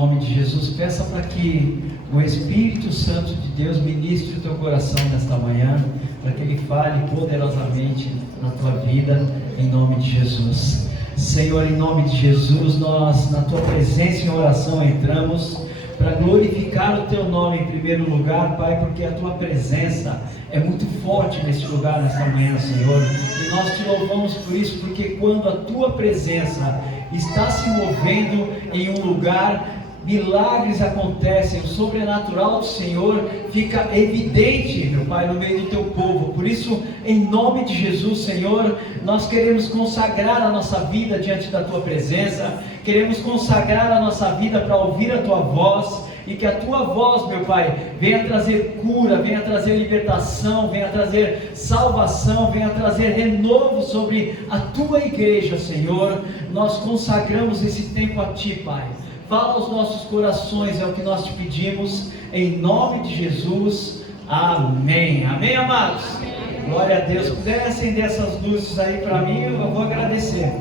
Em nome de Jesus, peça para que o Espírito Santo de Deus ministre o teu coração nesta manhã, para que Ele fale poderosamente na tua vida, em nome de Jesus. Senhor, em nome de Jesus, nós na tua presença em oração entramos para glorificar o teu nome em primeiro lugar, Pai, porque a tua presença é muito forte neste lugar, nesta manhã, Senhor, e nós te louvamos por isso, porque quando a tua presença está se movendo em um lugar, milagres acontecem, o sobrenatural do Senhor fica evidente, meu Pai, no meio do teu povo. Por isso, em nome de Jesus, Senhor, nós queremos consagrar a nossa vida diante da tua presença, queremos consagrar a nossa vida para ouvir a tua voz, e que a tua voz, meu Pai, venha trazer cura, venha trazer libertação, venha trazer salvação, venha trazer renovo sobre a tua igreja, Senhor. Nós consagramos esse tempo a ti, Pai. Fala aos nossos corações, é o que nós te pedimos, em nome de Jesus, amém. Amém, amados? Amém. Glória a Deus. Se puder acender essas luzes aí para mim, eu vou agradecer.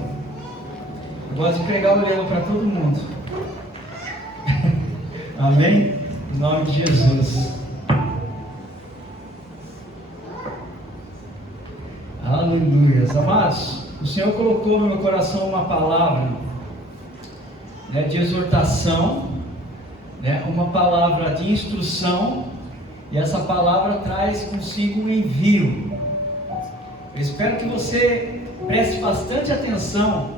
Eu gosto de pregar olhando para todo mundo. Amém? Em nome de Jesus. Aleluia. Amados, o Senhor colocou no meu coração uma palavra, de exortação, uma palavra de instrução, e essa palavra traz consigo um envio. Eu espero que você preste bastante atenção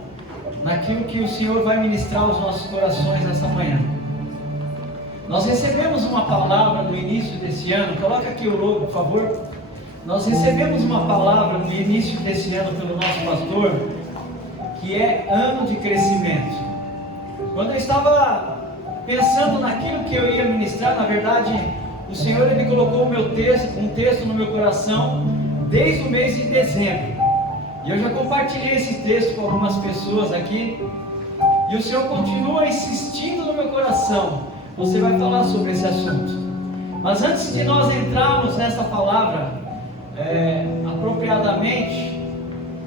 naquilo que o Senhor vai ministrar aos nossos corações nessa manhã. Nós recebemos uma palavra no início desse ano, coloca aqui o logo, por favor. Nós recebemos uma palavra no início desse ano pelo nosso pastor, que é ano de crescimento. Quando eu estava pensando naquilo que eu ia ministrar, na verdade, o Senhor Ele colocou um texto no meu coração desde o mês de dezembro. E eu já compartilhei esse texto com algumas pessoas aqui. E o Senhor continua insistindo no meu coração. Você vai falar sobre esse assunto. Mas antes de nós entrarmos nessa palavra apropriadamente,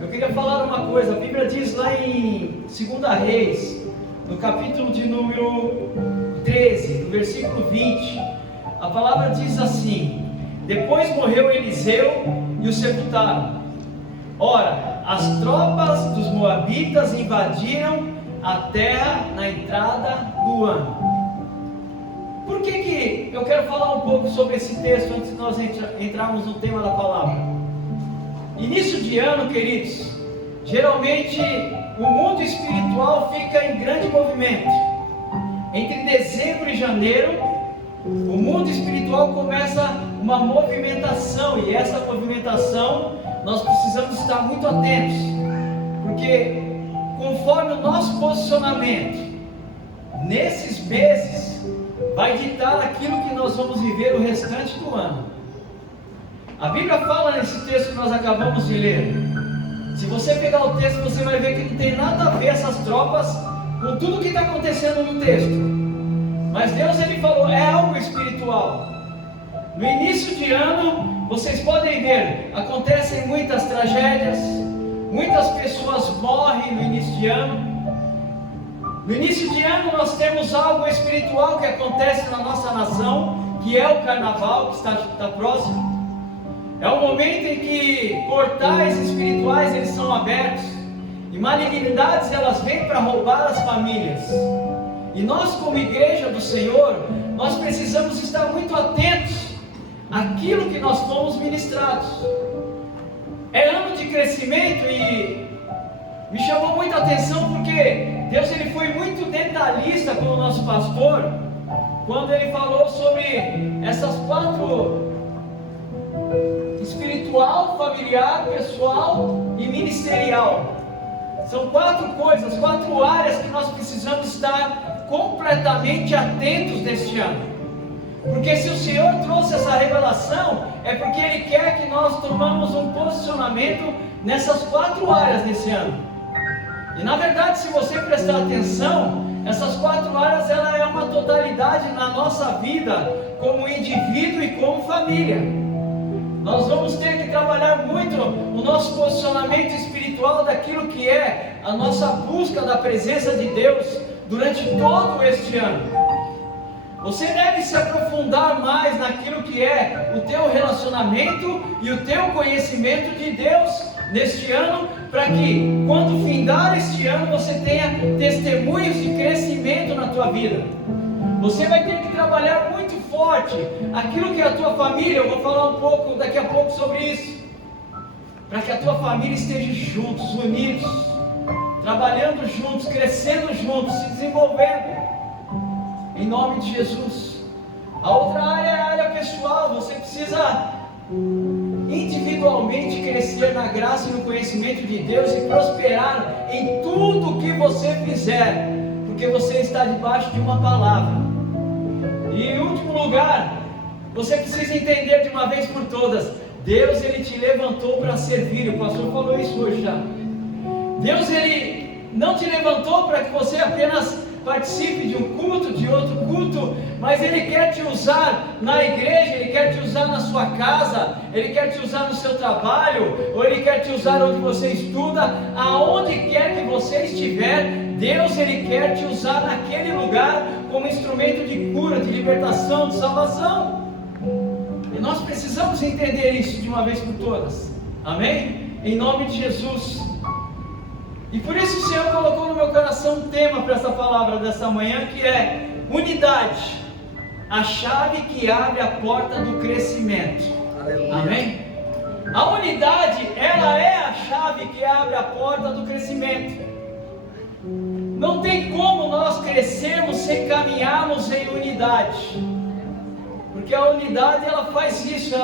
eu queria falar uma coisa. A Bíblia diz lá em 2 Reis, no capítulo de número 13, no versículo 20, a palavra diz assim: depois morreu Eliseu e o sepultaram. Ora, as tropas dos moabitas invadiram a terra na entrada do ano. Por que eu quero falar um pouco sobre esse texto antes de nós entrarmos no tema da palavra? Início de ano, queridos, geralmente o mundo espiritual fica em grande movimento. Entre dezembro e janeiro, o mundo espiritual começa uma movimentação, e essa movimentação nós precisamos estar muito atentos, porque conforme o nosso posicionamento nesses meses vai ditar aquilo que nós vamos viver o restante do ano. A Bíblia fala nesse texto que nós acabamos de ler. Se você pegar o texto, você vai ver que não tem nada a ver essas tropas com tudo que está acontecendo no texto. Mas Deus, Ele falou, é algo espiritual. No início de ano, vocês podem ver, acontecem muitas tragédias, muitas pessoas morrem no início de ano. No início de ano nós temos algo espiritual que acontece na nossa nação, que é o carnaval, que está próximo. É um momento em que portais espirituais eles são abertos, e malignidades elas vêm para roubar as famílias. E nós, como igreja do Senhor, nós precisamos estar muito atentos àquilo que nós fomos ministrados. É ano de crescimento, e me chamou muita atenção porque Deus ele foi muito detalhista com o nosso pastor quando ele falou sobre essas 4: espiritual, familiar, pessoal e ministerial. São 4 coisas, 4 áreas que nós precisamos estar completamente atentos neste ano. Porque se o Senhor trouxe essa revelação, é porque Ele quer que nós tomamos um posicionamento nessas 4 áreas nesse ano. E na verdade, se você prestar atenção, essas 4 áreas ela é uma totalidade na nossa vida, como indivíduo e como família. Nós vamos ter que trabalhar muito o nosso posicionamento espiritual daquilo que é a nossa busca da presença de Deus durante todo este ano. Você deve se aprofundar mais naquilo que é o teu relacionamento e o teu conhecimento de Deus neste ano, para que quando findar este ano você tenha testemunhos de crescimento na tua vida. Você vai ter que trabalhar muito forte aquilo que é a tua família. Eu vou falar um pouco daqui a pouco sobre isso, para que a tua família esteja juntos, unidos, trabalhando juntos, crescendo juntos, se desenvolvendo, em nome de Jesus. A outra área é a área pessoal. Você precisa individualmente crescer na graça e no conhecimento de Deus e prosperar em tudo que você fizer, porque você está debaixo de uma palavra. E em último lugar, você precisa entender de uma vez por todas: Deus, Ele te levantou para servir. O pastor falou isso hoje já. Deus, Ele não te levantou para que você apenas participe de um culto, de outro culto, mas Ele quer te usar na igreja, Ele quer te usar na sua casa, Ele quer te usar no seu trabalho, ou Ele quer te usar onde você estuda, aonde quer que você estiver. Deus, Ele quer te usar naquele lugar como instrumento de cura, de libertação, de salvação. E nós precisamos entender isso de uma vez por todas, amém? Em nome de Jesus. E por isso o Senhor colocou no meu coração um tema para essa palavra dessa manhã, que é unidade, a chave que abre a porta do crescimento. Aleluia. Amém? A unidade, ela é a chave que abre a porta do crescimento. Não tem como nós crescermos sem caminharmos em unidade, porque a unidade, ela faz isso.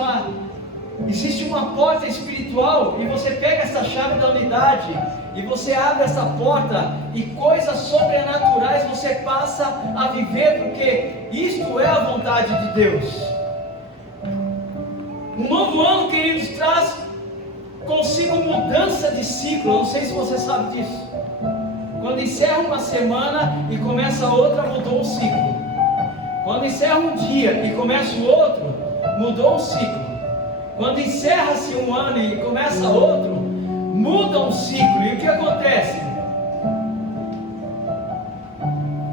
Existe uma porta espiritual, e você pega essa chave da unidade e você abre essa porta, e coisas sobrenaturais você passa a viver, porque isto é a vontade de Deus. Um novo ano, queridos, traz consigo mudança de ciclo. Eu não sei se você sabe disso. Quando encerra uma semana e começa outra, mudou um ciclo. Quando encerra um dia e começa o outro, mudou um ciclo. Quando encerra-se um ano e começa outro, muda um ciclo. E o que acontece?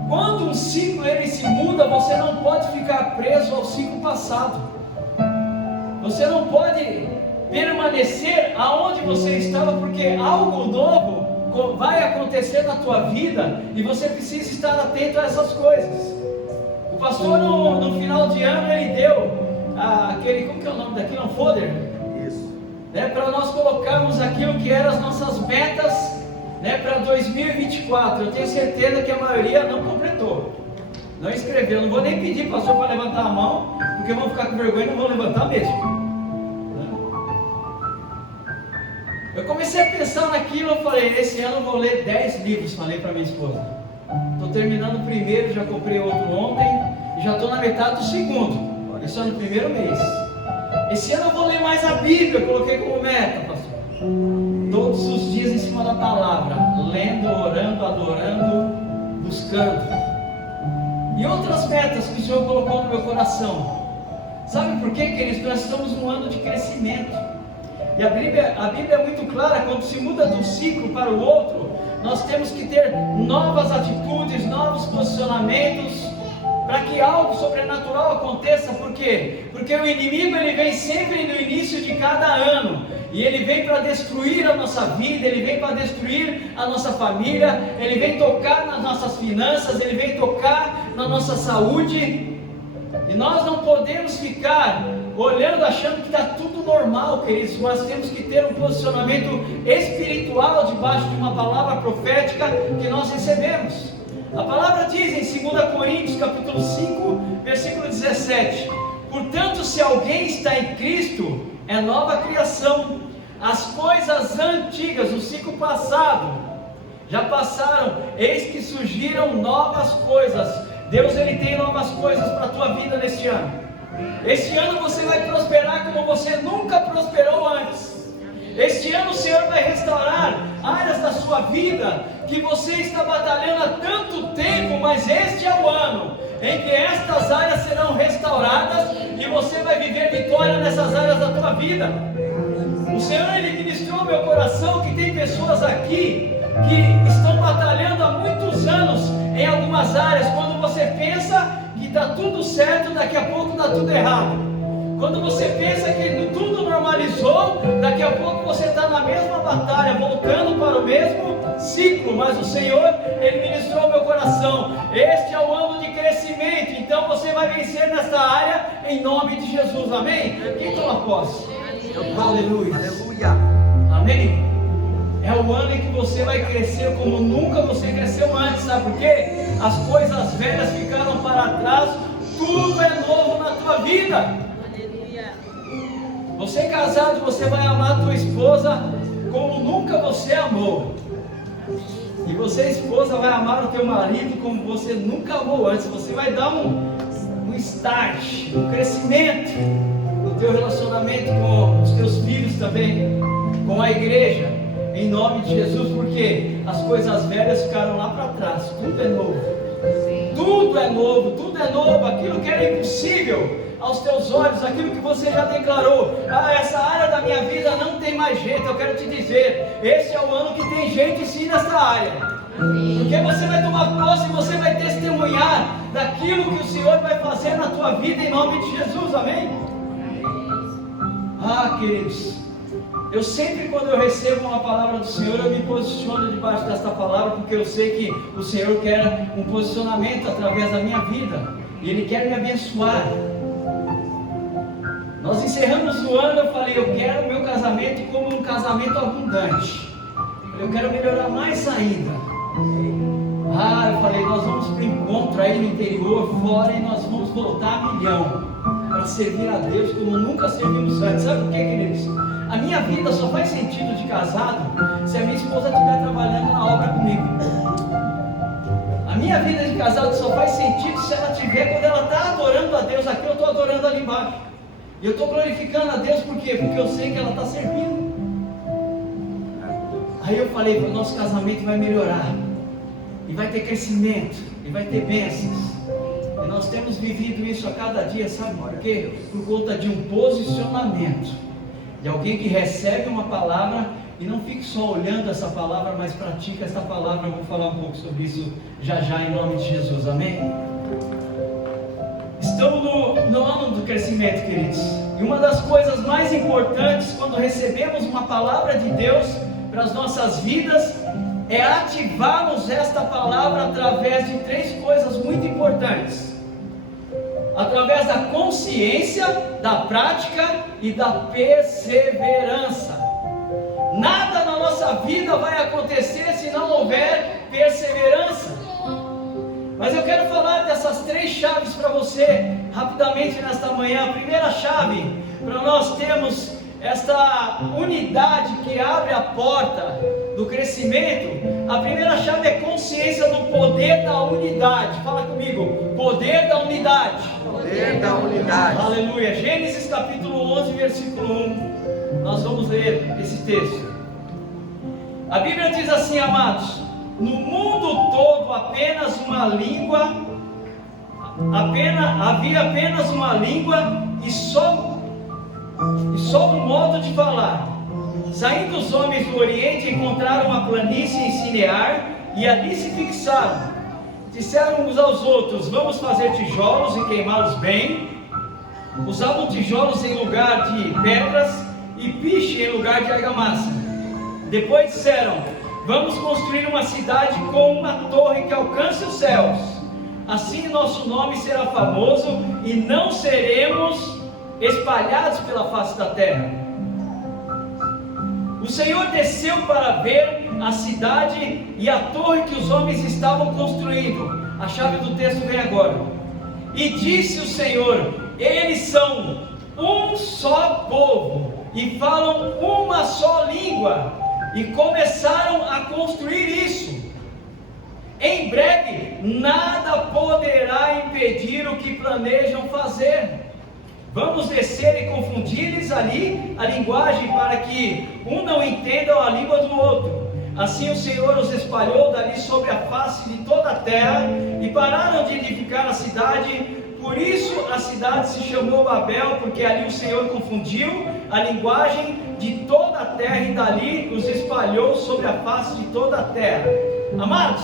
Quando um ciclo ele se muda, você não pode ficar preso ao ciclo passado. Você não pode permanecer aonde você estava, porque algo novo vai acontecer na tua vida e você precisa estar atento a essas coisas. O pastor no final de ano ele deu aquele, como que é o nome daquilo? Um folder? Isso. Para nós colocarmos aquilo que eram as nossas metas, para 2024. Eu tenho certeza que a maioria não completou, não escreveu. Não vou nem pedir pastor para levantar a mão, porque vão ficar com vergonha e não vão levantar mesmo. Eu comecei a pensar naquilo, eu falei, esse ano eu vou ler 10 livros, falei para minha esposa. Estou terminando o primeiro, já comprei outro ontem, e já estou na metade do segundo. Isso é no primeiro mês. Esse ano eu vou ler mais a Bíblia, eu coloquei como meta, pastor. Todos os dias em cima da palavra, lendo, orando, adorando, buscando. E outras metas que o Senhor colocou no meu coração. Sabe por quê, queridos? Nós estamos num ano de crescimento. E a Bíblia é muito clara: quando se muda de um ciclo para o outro, nós temos que ter novas atitudes, novos posicionamentos, para que algo sobrenatural aconteça. Por quê? Porque o inimigo ele vem sempre no início de cada ano, e ele vem para destruir a nossa vida, ele vem para destruir a nossa família, ele vem tocar nas nossas finanças, ele vem tocar na nossa saúde, e nós não podemos ficar olhando achando que está tudo normal, queridos. Nós temos que ter um posicionamento espiritual debaixo de uma palavra profética que nós recebemos. A palavra diz em 2 Coríntios capítulo 5, versículo 17: portanto, se alguém está em Cristo, é nova criação. As coisas antigas, o ciclo passado, já passaram, eis que surgiram novas coisas. Deus ele tem novas coisas para a tua vida neste ano. Este ano você vai prosperar como você nunca prosperou antes. Este ano o Senhor vai restaurar áreas da sua vida que você está batalhando há tanto tempo, mas este é o ano em que estas áreas serão restauradas e você vai viver vitória nessas áreas da tua vida. O Senhor ele ministrou meu coração que tem pessoas aqui que estão batalhando há muitos anos em algumas áreas. Quando você pensa que está tudo certo, daqui a pouco está tudo errado. Quando você pensa que tudo normalizou, daqui a pouco você está na mesma batalha, voltando para o mesmo ciclo. Mas o Senhor, Ele ministrou meu coração. Este é o ano de crescimento, então você vai vencer nesta área em nome de Jesus, amém? Quem toma posse? Aleluia. Aleluia. Amém? É o ano em que você vai crescer como nunca você cresceu antes, sabe por quê? As coisas velhas ficaram para trás, tudo é novo na tua vida. Você casado, você vai amar a tua esposa como nunca você amou. E você, esposa, vai amar o teu marido como você nunca amou antes. Você vai dar um start, um crescimento no teu relacionamento com os teus filhos também, com a igreja, em nome de Jesus, porque as coisas velhas ficaram lá para trás, tudo é novo. Tudo é novo, tudo é novo. Aquilo que era impossível aos teus olhos, aquilo que você já declarou, essa área da minha vida não tem mais jeito. Eu quero te dizer, esse é o ano que tem jeito sim nessa área. Porque você vai tomar posse e você vai testemunhar daquilo que o Senhor vai fazer na tua vida em nome de Jesus, amém? Queridos, eu sempre, quando eu recebo uma palavra do Senhor, eu me posiciono debaixo desta palavra, porque eu sei que o Senhor quer um posicionamento através da minha vida, e Ele quer me abençoar. Nós encerramos o ano, eu falei, eu quero o meu casamento como um casamento abundante. Eu quero melhorar mais ainda. Eu falei, nós vamos para o encontro aí no interior, fora, e nós vamos voltar a milhão, para servir a Deus como nunca servimos antes. Sabe por quê, queridos? A minha vida só faz sentido de casado se a minha esposa estiver trabalhando na obra comigo. A minha vida de casado só faz sentido se ela estiver, quando ela está adorando a Deus. Aqui eu estou adorando ali embaixo. E eu estou glorificando a Deus, por quê? Porque eu sei que ela está servindo. Aí eu falei, o nosso casamento vai melhorar, e vai ter crescimento, e vai ter bênçãos. E nós temos vivido isso a cada dia, sabe por quê? Por conta de um posicionamento, de alguém que recebe uma palavra e não fique só olhando essa palavra, mas pratica essa palavra. Eu vou falar um pouco sobre isso já em nome de Jesus, amém? Estamos no ano do crescimento, queridos, e uma das coisas mais importantes quando recebemos uma palavra de Deus para as nossas vidas é ativarmos esta palavra através de 3 coisas muito importantes: através da consciência, da prática e da perseverança. Nada na nossa vida vai acontecer se não houver perseverança. Mas eu quero falar dessas 3 chaves para você rapidamente nesta manhã. A primeira chave, para nós termos esta unidade que abre a porta do crescimento, a primeira chave é consciência do poder da unidade. Fala comigo, poder da unidade. Poder da unidade. Aleluia. Gênesis capítulo 11, versículo 1. Nós vamos ler esse texto. A Bíblia diz assim, amados: no mundo todo havia apenas uma língua e só um modo de falar. Saindo os homens do Oriente, encontraram uma planície em Sinear e ali se fixaram. Disseram uns aos outros: vamos fazer tijolos e queimá-los bem. Usavam tijolos em lugar de pedras e piche em lugar de argamassa. Depois disseram: vamos construir uma cidade com uma torre que alcance os céus. Assim nosso nome será famoso e não seremos espalhados pela face da terra. O Senhor desceu para ver a cidade e a torre que os homens estavam construindo. A chave do texto vem agora. E disse o Senhor: eles são um só povo e falam uma só língua. E começaram a construir isso. Em breve, nada poderá impedir o que planejam fazer. Vamos descer e confundir-lhes ali a linguagem, para que um não entenda a língua do outro. Assim o Senhor os espalhou dali sobre a face de toda a terra, e pararam de edificar a cidade. Por isso a cidade se chamou Babel, porque ali o Senhor confundiu a linguagem de toda a terra, e dali os espalhou sobre a face de toda a terra. Amados,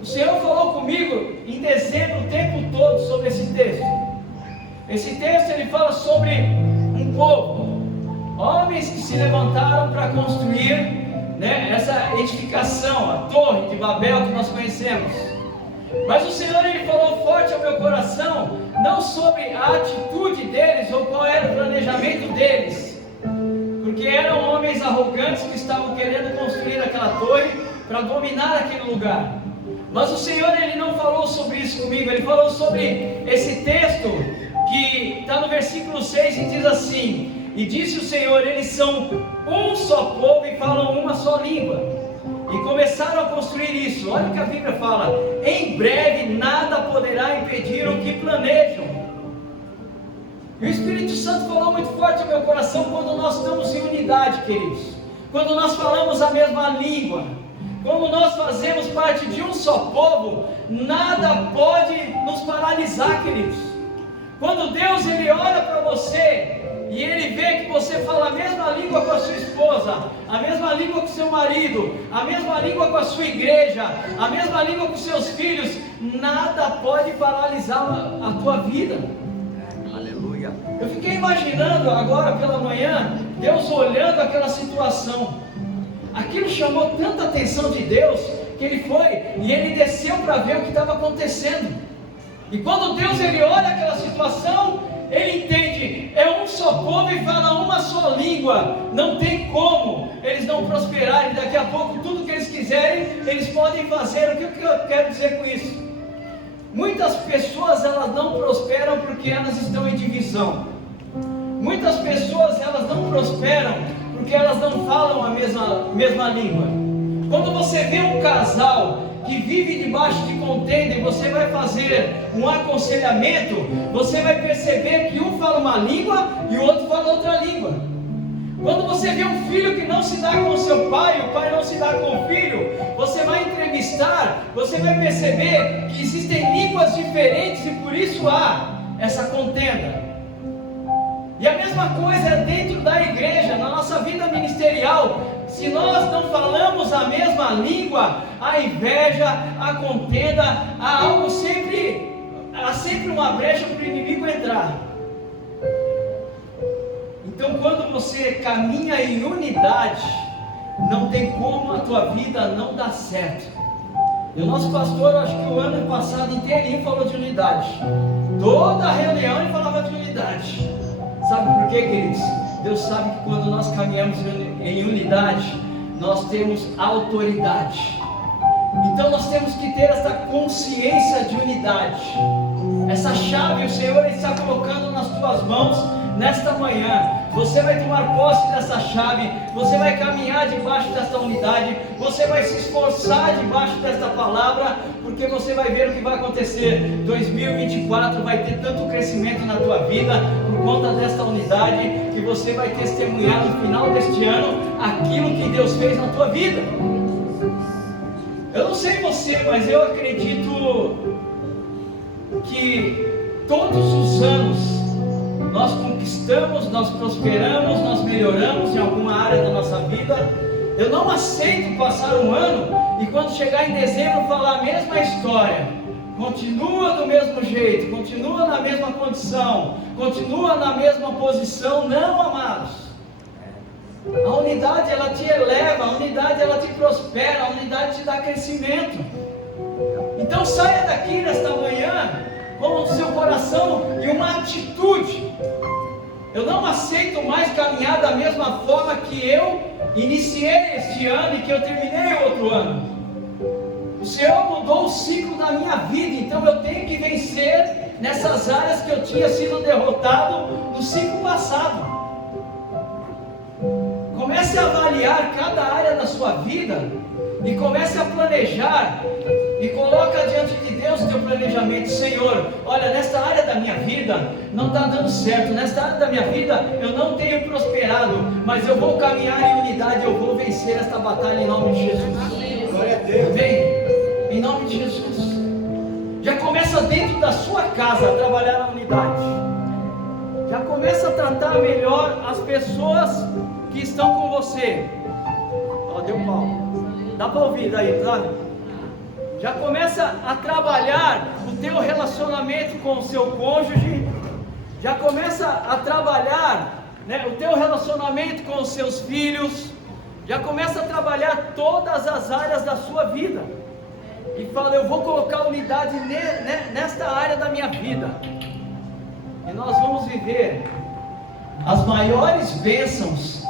o Senhor falou comigo em dezembro o tempo todo sobre Esse texto ele fala sobre um povo, homens que se levantaram para construir, essa edificação, a torre de Babel que nós conhecemos. Mas o Senhor ele falou forte ao meu coração, não sobre a atitude deles ou qual era o planejamento deles, porque eram homens arrogantes que estavam querendo construir aquela torre para dominar aquele lugar. Mas o Senhor ele não falou sobre isso comigo, ele falou sobre esse texto que está no versículo 6 e diz assim: e disse o Senhor, eles são um só povo e falam uma só língua. E começaram a construir isso. Olha o que a Bíblia fala: em breve nada poderá impedir o que planejam. E o Espírito Santo falou muito forte ao meu coração quando nós estamos em unidade, queridos. Quando nós falamos a mesma língua, quando nós fazemos parte de um só povo, nada pode nos paralisar, queridos. Quando Deus ele olha para você e ele vê que você fala a mesma língua com a sua esposa, a mesma língua com o seu marido, a mesma língua com a sua igreja, a mesma língua com os seus filhos, nada pode paralisar a tua vida. Aleluia. Eu fiquei imaginando agora pela manhã, Deus olhando aquela situação. Aquilo chamou tanta atenção de Deus, que ele foi e ele desceu para ver o que estava acontecendo. E quando Deus ele olha aquela situação, ele entende, é um só povo e fala uma só língua, não tem como eles não prosperarem. Daqui a pouco tudo que eles quiserem, eles podem fazer. O que eu quero dizer com isso? Muitas pessoas elas não prosperam porque elas estão em divisão. Muitas pessoas elas não prosperam porque elas não falam a mesma língua. Quando você vê um casal que vive debaixo de contenda e você vai fazer um aconselhamento, você vai perceber que um fala uma língua e o outro fala outra língua. Quando você vê um filho que não se dá com o seu pai, o pai não se dá com o filho, você vai entrevistar, você vai perceber que existem línguas diferentes e por isso há essa contenda. E a mesma coisa é dentro da igreja, na nossa vida ministerial. Se nós não falamos a mesma língua, a inveja, a contenda, há sempre uma brecha para o inimigo entrar. Então quando você caminha em unidade, não tem como a tua vida não dar certo. E o nosso pastor, acho que o ano passado inteirinho falou de unidade. Toda a reunião ele falava de unidade. Sabe por quê, queridos? Deus sabe que quando nós caminhamos em unidade, nós temos autoridade. Então nós temos que ter essa consciência de unidade. Essa chave o Senhor está colocando nas tuas mãos nesta manhã. Você vai tomar posse dessa chave, você vai caminhar debaixo desta unidade, você vai se esforçar debaixo desta palavra, porque você vai ver o que vai acontecer. 2024 vai ter tanto crescimento na tua vida por conta desta unidade, que você vai testemunhar no final deste ano aquilo que Deus fez na tua vida. Eu não sei você, mas eu acredito que todos os anos nós conquistamos, nós prosperamos, nós melhoramos em alguma área da nossa vida. Eu não aceito passar um ano e quando chegar em dezembro falar a mesma história. Continua do mesmo jeito, continua na mesma condição, continua na mesma posição. Não, amados. A unidade ela te eleva, a unidade ela te prospera, a unidade te dá crescimento. Então saia daqui nesta manhã com o seu coração e uma atitude. Eu não aceito mais caminhar da mesma forma que eu iniciei este ano e que eu terminei o outro ano. O Senhor mudou o ciclo da minha vida, então eu tenho que vencer nessas áreas que eu tinha sido derrotado no ciclo passado. Comece a avaliar cada área da sua vida e comece a planejar e coloca diante de Deus o teu planejamento. Senhor, olha, nesta área da minha vida não está dando certo, nesta área da minha vida eu não tenho prosperado, mas eu vou caminhar em unidade, eu vou vencer esta batalha em nome de Jesus. Glória a Deus. Amém? Em nome de Jesus. Já começa dentro da sua casa a trabalhar na unidade. Já começa a tratar melhor as pessoas que estão com você. Ó, deu pau. Dá para ouvir aí, tá? Já começa a trabalhar o teu relacionamento com o seu cônjuge. já começa a trabalhar, né, o teu relacionamento com os seus filhos, já começa a trabalhar todas as áreas da sua vida, e fala: eu vou colocar unidade nesta área da minha vida, e nós vamos viver as maiores bênçãos.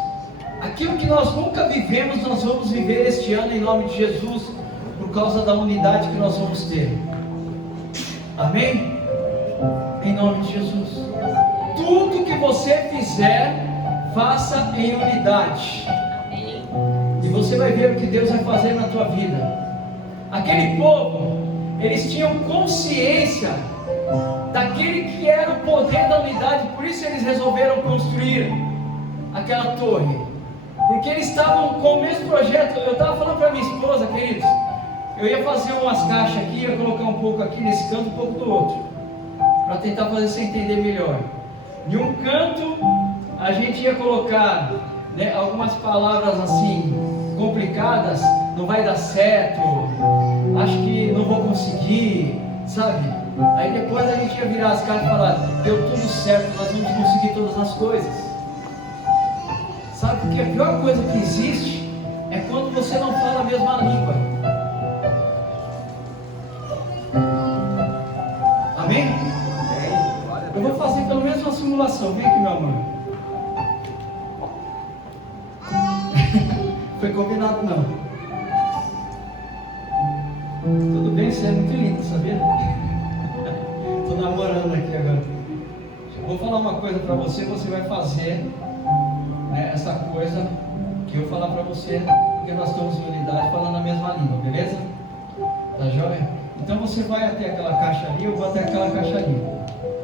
Aquilo que nós nunca vivemos, nós vamos viver este ano em nome de Jesus, por causa da unidade que nós vamos ter. Amém? Em nome de Jesus. Tudo que você fizer, faça em unidade. E você vai ver o que Deus vai fazer na tua vida. Aquele povo, eles tinham consciência daquele que era o poder da unidade, por isso eles resolveram construir aquela torre. Porque eles estavam com o mesmo projeto. Eu estava falando para minha esposa, queridos, eu ia fazer umas caixas aqui, ia colocar um pouco aqui nesse canto, um pouco do outro, para tentar fazer você entender melhor. Em um canto, a gente ia colocar, né, algumas palavras assim, complicadas: não vai dar certo, acho que não vou conseguir, sabe? Aí depois a gente ia virar as cartas e falar: deu tudo certo, nós vamos conseguir todas as coisas. Sabe, porque a pior coisa que existe é quando você não fala a mesma língua. Amém? Eu vou fazer pelo menos uma simulação. Vem aqui, meu amor. Foi combinado não. Tudo bem, você é muito lindo, sabia? Estou namorando aqui agora. Vou falar uma coisa para você, você vai fazer, né, essa coisa que eu falar para você, porque nós estamos em unidade falando a mesma língua, beleza? Tá joia? Então você vai até aquela caixa ali, eu vou até aquela caixa ali.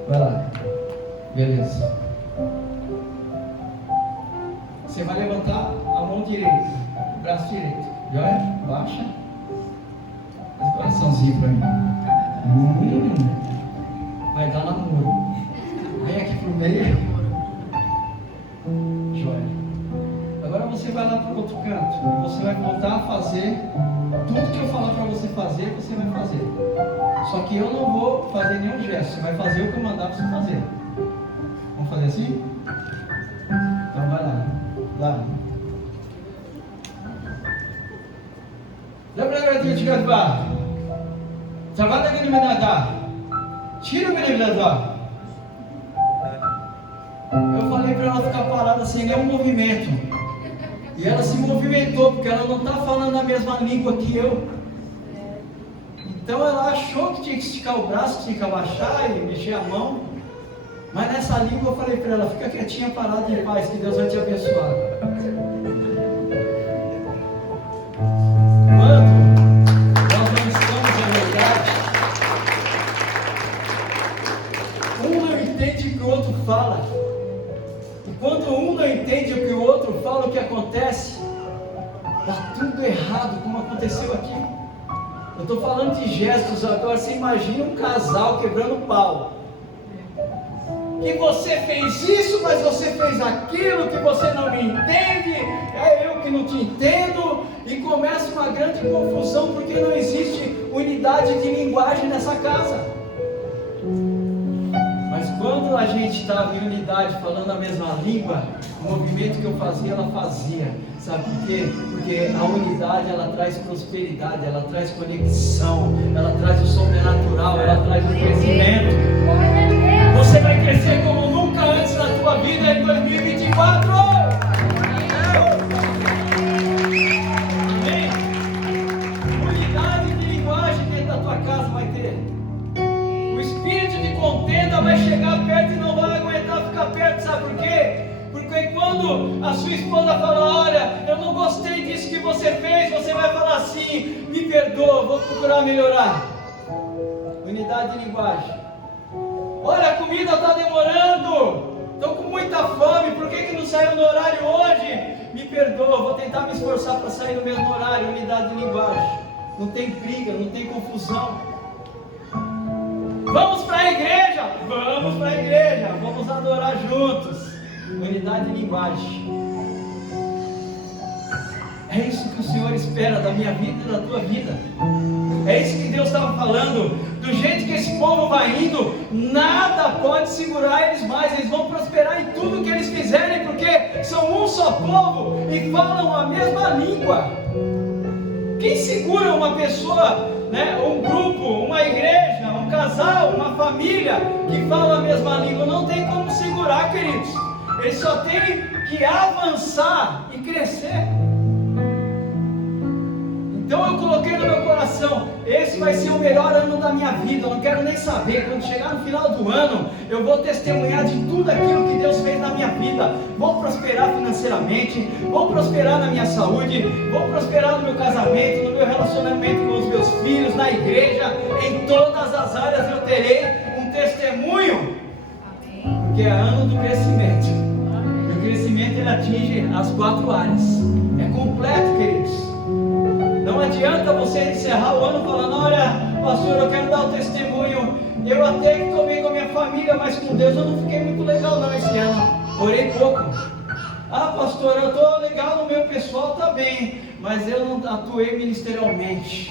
Vai lá. Beleza. Você vai levantar a mão direita, o braço direito. Joia? Baixa. Faz coraçãozinho para mim. Vai dar namoro. Vem aqui pro meio. Joia. Agora você vai lá para o outro canto e você vai voltar a fazer tudo que eu falar para você fazer, você vai fazer. Só que eu não vou fazer nenhum gesto, você vai fazer o que eu mandar para você fazer. Vamos fazer assim? Então vai lá. Lá. Eu falei para ela ficar parada sem nenhum movimento. E ela se movimentou, porque ela não está falando a mesma língua que eu. Então ela achou que tinha que esticar o braço, tinha que abaixar e mexer a mão. Mas nessa língua eu falei para ela: fica quietinha, parada em paz, que Deus vai te abençoar. Quando nós não estamos em unidade, um não entende o que o outro fala. E quando um não entende o que o outro fala, o que acontece? Dá tudo errado, como aconteceu aqui. Eu estou falando de gestos agora. Você imagina um casal quebrando pau. Que você fez isso, mas você fez aquilo, que você não me entende, é eu que não te entendo, e começa uma grande confusão, porque não existe unidade de linguagem nessa casa. Mas quando a gente estava em unidade, falando a mesma língua, o movimento que eu fazia, ela fazia. Sabe por quê? Porque a unidade, ela traz prosperidade, ela traz conexão, ela traz o sobrenatural, ela traz o crescimento. Você vai crescer como nunca antes na tua vida em 2024. Amém? Unidade de linguagem dentro da tua casa vai ter. O espírito de contenda vai chegar perto e não vai aguentar ficar perto. Sabe por quê? Porque quando a sua esposa fala: olha, eu não gostei disso que você fez, você vai falar assim: me perdoa, vou procurar melhorar. Unidade de linguagem. Olha, a comida está demorando, estou com muita fome, por que não saiu no horário hoje? Me perdoa, vou tentar me esforçar para sair no mesmo horário. Unidade de linguagem. Não tem briga, não tem confusão. Vamos para a igreja? Vamos para a igreja, vamos adorar juntos. Unidade de linguagem. É isso que o Senhor espera da minha vida e da tua vida. É isso que Deus estava falando do jeito que esse povo vai indo, nada pode segurar eles mais. Eles vão prosperar em tudo que eles fizerem, porque são um só povo e falam a mesma língua. Quem segura uma pessoa, né, um grupo, uma igreja, um casal, uma família que fala a mesma língua? Não tem como segurar, queridos. Eles só têm que avançar e crescer. Então eu coloquei no meu coração, esse vai ser o melhor ano da minha vida. Eu não quero nem saber, quando chegar no final do ano, eu vou testemunhar de tudo aquilo que Deus fez na minha vida. Vou prosperar financeiramente, vou prosperar na minha saúde, vou prosperar no meu casamento, no meu relacionamento com os meus filhos, na igreja. Em todas as áreas eu terei um testemunho, porque é ano do crescimento. E o crescimento ele atinge as 4 áreas. É completo, queridos. Não adianta você encerrar o ano falando: olha, pastor, eu quero dar o testemunho, eu até que tomei com a minha família, mas com Deus eu não fiquei muito legal não esse ano, orei pouco. Ah, pastor, eu estou legal no meu pessoal, está bem, mas eu não atuei ministerialmente,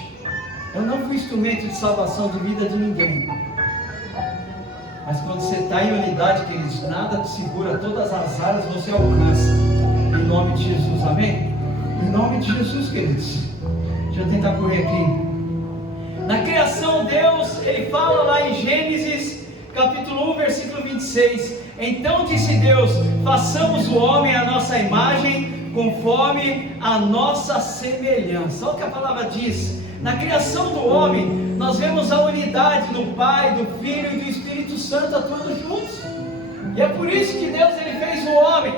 eu não fui instrumento de salvação de vida de ninguém. Mas quando você está em unidade, queridos, nada te segura, todas as áreas você alcança, em nome de Jesus, amém? Em nome de Jesus, queridos. Deixa eu tentar correr aqui. Na criação, Deus, ele fala lá em Gênesis, capítulo 1, versículo 26. Então disse Deus: façamos o homem à nossa imagem, conforme a nossa semelhança. Olha o que a palavra diz. Na criação do homem, nós vemos a unidade do Pai, do Filho e do Espírito Santo atuando juntos. E é por isso que Deus ele fez o homem.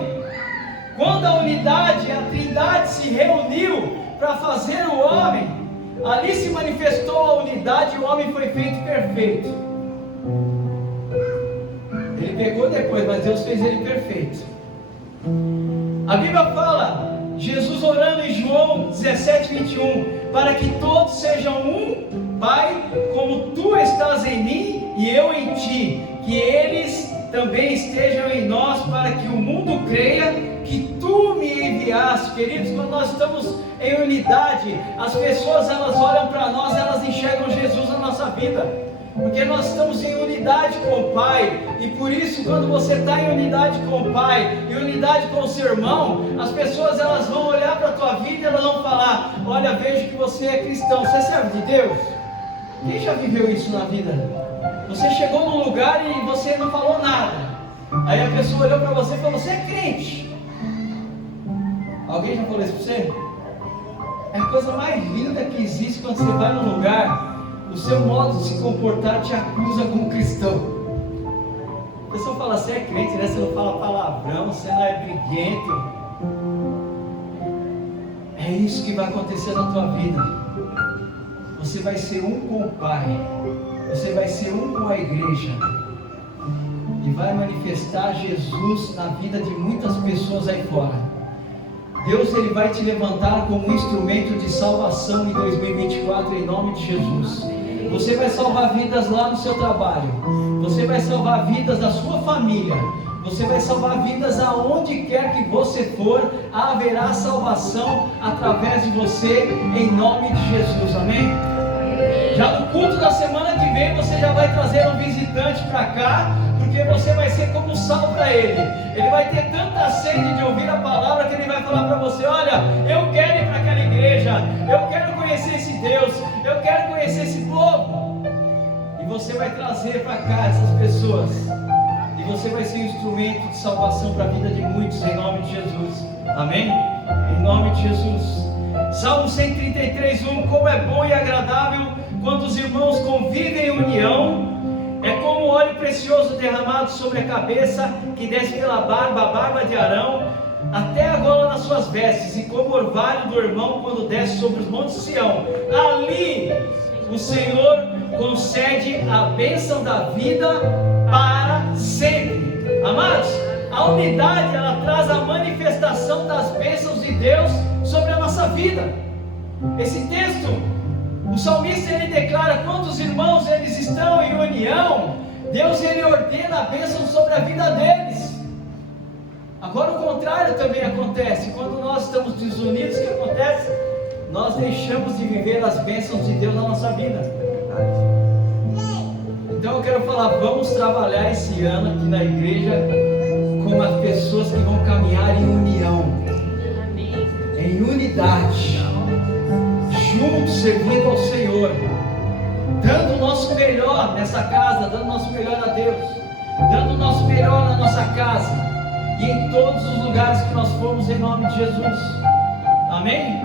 Quando a unidade, a Trindade se reuniu para fazer o homem, ali se manifestou a unidade e o homem foi feito perfeito. Ele pecou depois, mas Deus fez ele perfeito. A Bíblia fala, Jesus orando em João 17, 21, para que todos sejam um, Pai, como tu estás em mim e eu em ti, que eles também estejam em nós, para que o mundo creia que tu me enviaste. Queridos, quando nós estamos em unidade, as pessoas elas olham para nós, elas enxergam Jesus na nossa vida, porque nós estamos em unidade com o Pai. E por isso, quando você está em unidade com o Pai, em unidade com o seu irmão, as pessoas elas vão olhar para a tua vida e elas vão falar: olha, vejo que você é cristão, você serve de Deus. Quem já viveu isso na vida? Você chegou num lugar e você não falou nada, aí a pessoa olhou para você e falou: você é crente. Alguém já falou isso para você? É a coisa mais linda que existe quando você vai num lugar, o seu modo de se comportar te acusa como cristão. A pessoa fala: você é crente, né? Você não fala palavrão, você não é briguento. É isso que vai acontecer na tua vida. Você vai ser um com o Pai, você vai ser um com a igreja, e vai manifestar Jesus na vida de muitas pessoas aí fora. Deus ele vai te levantar como um instrumento de salvação em 2024, em nome de Jesus. Você vai salvar vidas lá no seu trabalho, você vai salvar vidas da sua família, você vai salvar vidas aonde quer que você for. Haverá salvação através de você, em nome de Jesus, amém? Já no culto da semana que vem, você já vai trazer um visitante para cá, porque você vai ser como sal para ele. Ele vai ter tanta sede de ouvir a palavra que ele vai falar para você: olha, eu quero ir para aquela igreja, eu quero conhecer esse Deus, eu quero conhecer esse povo. E você vai trazer para cá essas pessoas, e você vai ser um instrumento de salvação para a vida de muitos, em nome de Jesus, amém? Em nome de Jesus. Salmo 133, 1: como é bom e agradável quando os irmãos convivem em união. É como óleo precioso derramado sobre a cabeça, que desce pela barba, a barba de Arão, até a gola das suas vestes, e como orvalho do irmão quando desce sobre os montes de Sião. Ali o Senhor concede a bênção da vida para sempre. Amados, a unidade ela traz a manifestação das bênçãos de Deus sobre a nossa vida. Esse texto, o salmista ele declara: quando os irmãos eles estão em união, Deus ele ordena a bênção sobre a vida deles. Agora o contrário também acontece. Quando nós estamos desunidos, o que acontece? Nós deixamos de viver as bênçãos de Deus na nossa vida. Então eu quero falar, vamos trabalhar esse ano aqui na igreja com as pessoas que vão caminhar em união, em unidade, juntos servindo ao Senhor, dando o nosso melhor nessa casa, dando o nosso melhor a Deus, dando o nosso melhor na nossa casa e em todos os lugares que nós formos, em nome de Jesus. Amém?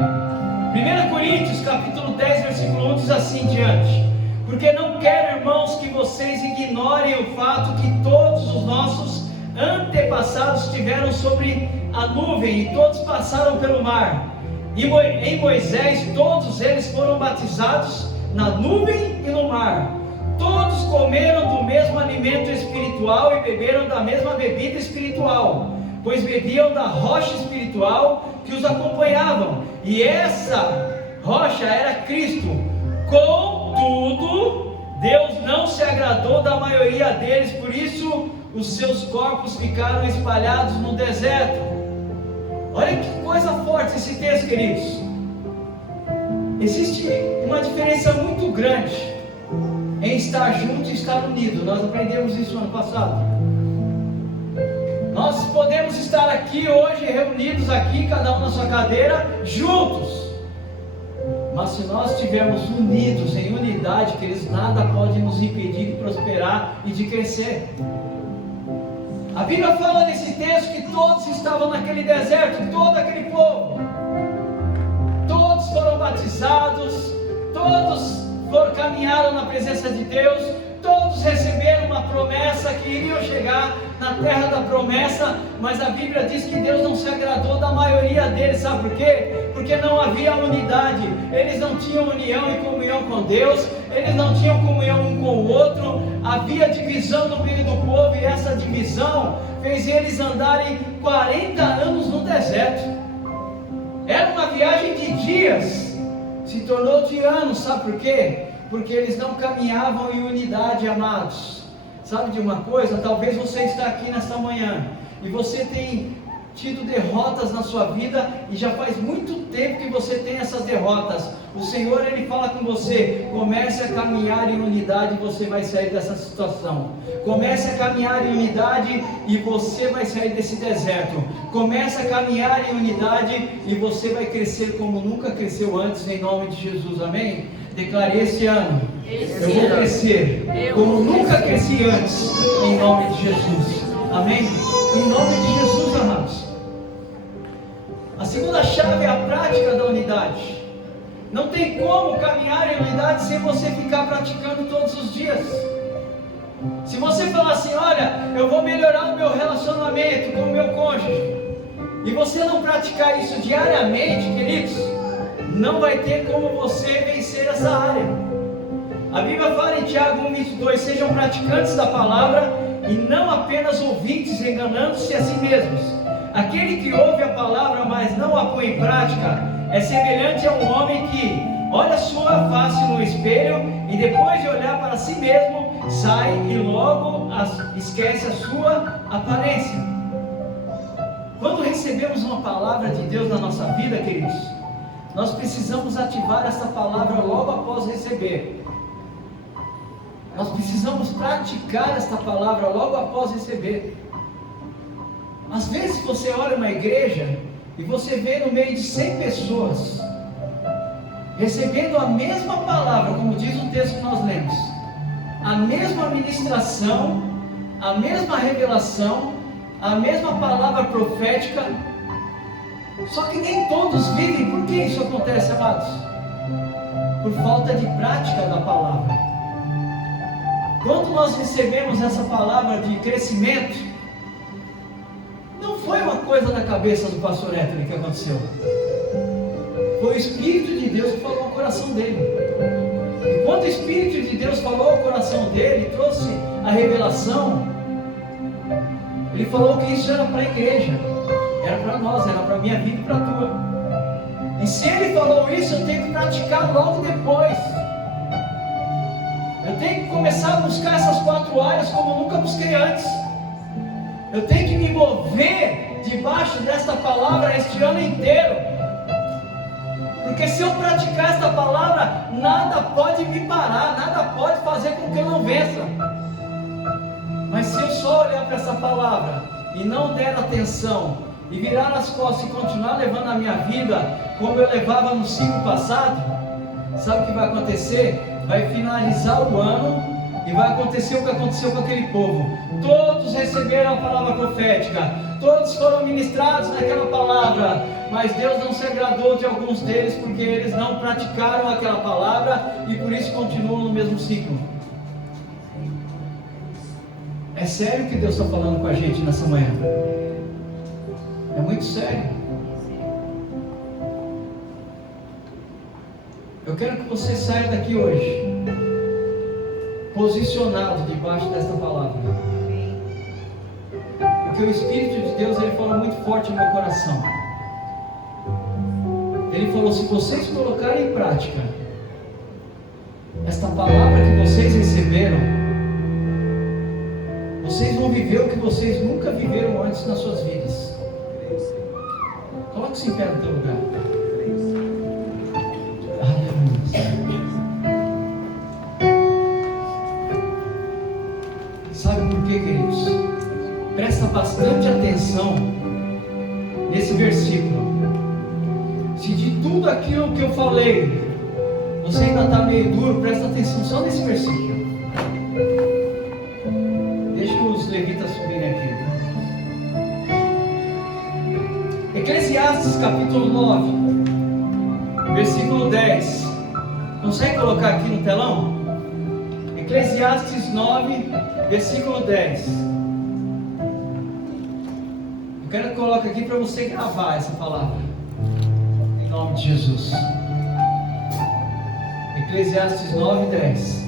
1 Coríntios capítulo 10 versículo 1 diz assim diante: porque não quero, irmãos, que vocês ignorem o fato que todos os nossos antepassados estiveram sobre a nuvem e todos passaram pelo mar, e em Moisés todos eles foram batizados na nuvem e no mar. Todos comeram do mesmo alimento espiritual e beberam da mesma bebida espiritual, pois bebiam da rocha espiritual que os acompanhavam, e essa rocha era Cristo. Contudo, Deus não se agradou da maioria deles, por isso os seus corpos ficaram espalhados no deserto. Olha que coisa forte esse texto, queridos. Existe uma diferença muito grande em estar junto e estar unido. Nós aprendemos isso ano passado. Nós podemos estar aqui hoje, reunidos aqui, cada um na sua cadeira, juntos. Mas se nós estivermos unidos, em unidade, queridos, nada pode nos impedir de prosperar e de crescer. A Bíblia fala nesse texto que todos estavam naquele deserto, todo aquele povo. Todos foram batizados, todos caminharam na presença de Deus, todos receberam uma promessa que iriam chegar na terra da promessa, mas a Bíblia diz que Deus não se agradou da maioria deles. Sabe por quê? Porque não havia unidade, eles não tinham união e comunhão com Deus, eles não tinham comunhão um com o outro, havia divisão no meio do povo, e essa divisão fez eles andarem 40 anos no deserto. Era uma viagem de dias, se tornou de anos. Sabe por quê? Porque eles não caminhavam em unidade, amados. Sabe de uma coisa? Talvez você está aqui nesta manhã e você tem tido derrotas na sua vida, e já faz muito tempo que você tem essas derrotas. O Senhor, Ele fala com você: comece a caminhar em unidade e você vai sair dessa situação. Comece a caminhar em unidade e você vai sair desse deserto. Comece a caminhar em unidade e você vai crescer como nunca cresceu antes, em nome de Jesus. Amém? Declarei esse ano: eu vou crescer como nunca cresci antes, em nome de Jesus. Amém? Em nome de Jesus, amados. A segunda chave é a prática da unidade. Não tem como caminhar em unidade sem você ficar praticando todos os dias. Se você falar assim: olha, eu vou melhorar o meu relacionamento com o meu cônjuge, e você não praticar isso diariamente, queridos, não vai ter como você vencer essa área. A Bíblia fala em Tiago 1:22: sejam praticantes da palavra e não apenas ouvintes, enganando-se a si mesmos. Aquele que ouve a palavra, mas não a põe em prática, é semelhante a um homem que olha sua face no espelho e depois de olhar para si mesmo, sai e logo esquece a sua aparência. Quando recebemos uma palavra de Deus na nossa vida, queridos, nós precisamos ativar essa palavra logo após receber. Nós precisamos praticar esta palavra logo após receber. Às vezes você olha uma igreja e você vê no meio de 100 pessoas recebendo a mesma palavra, como diz o texto que nós lemos, a mesma ministração, a mesma revelação, a mesma palavra profética, só que nem todos vivem. Por que isso acontece, amados? Por falta de prática da palavra. Quando nós recebemos essa palavra de crescimento, não foi uma coisa na cabeça do pastor Héctor que aconteceu. Foi o Espírito de Deus que falou ao coração dele. E quando o Espírito de Deus falou ao coração dele, trouxe a revelação, ele falou que isso era para a igreja, era para nós, era para a minha vida e para a tua. E se ele falou isso, eu tenho que praticar logo depois. Eu tenho que começar a buscar essas 4 áreas como nunca busquei antes. Eu tenho que me mover debaixo desta palavra este ano inteiro. Porque se eu praticar esta palavra, nada pode me parar, nada pode fazer com que eu não vença. olhar para essa palavra e não der atenção, e virar as costas e continuar levando a minha vida como eu levava no ciclo passado, sabe o que vai acontecer? Vai finalizar o ano e vai acontecer o que aconteceu com aquele povo. Todos receberam a palavra profética, todos foram ministrados naquela palavra, mas Deus não se agradou de alguns deles porque eles não praticaram aquela palavra e por isso continuam no mesmo ciclo. É sério que Deus está falando com a gente nessa manhã. É muito sério. Eu quero que você saia daqui hoje posicionado debaixo desta palavra, porque o Espírito de Deus, ele falou muito forte no meu coração. Ele falou: se vocês colocarem em prática esta palavra que vocês receberam, vocês vão viver o que vocês nunca viveram antes nas suas vidas. Coloque-se em pé no teu lugar. Sabe por quê, queridos? Presta bastante atenção nesse versículo. Se de tudo aquilo que eu falei você ainda está meio duro, presta atenção só nesse versículo. Deixa os levitas subirem aqui. Eclesiastes capítulo 9, versículo 10. Consegue colocar aqui no telão? Eclesiastes 9, versículo 10. Eu quero que coloque aqui para você gravar essa palavra, em nome de Jesus. Eclesiastes 9, 10.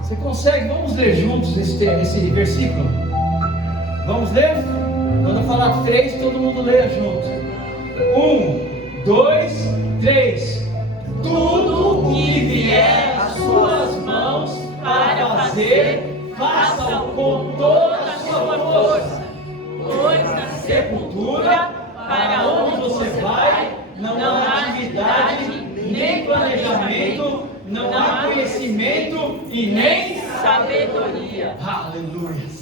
Você consegue? Vamos ler juntos esse versículo? Vamos ler? Quando eu falar 3, todo mundo lê junto. 1, 2, 3. Tudo que vier às suas mãos para fazer, faça-o com toda a sua força, pois na sepultura, para onde você vai, não há atividade, nem planejamento, não há conhecimento e nem sabedoria. Aleluia.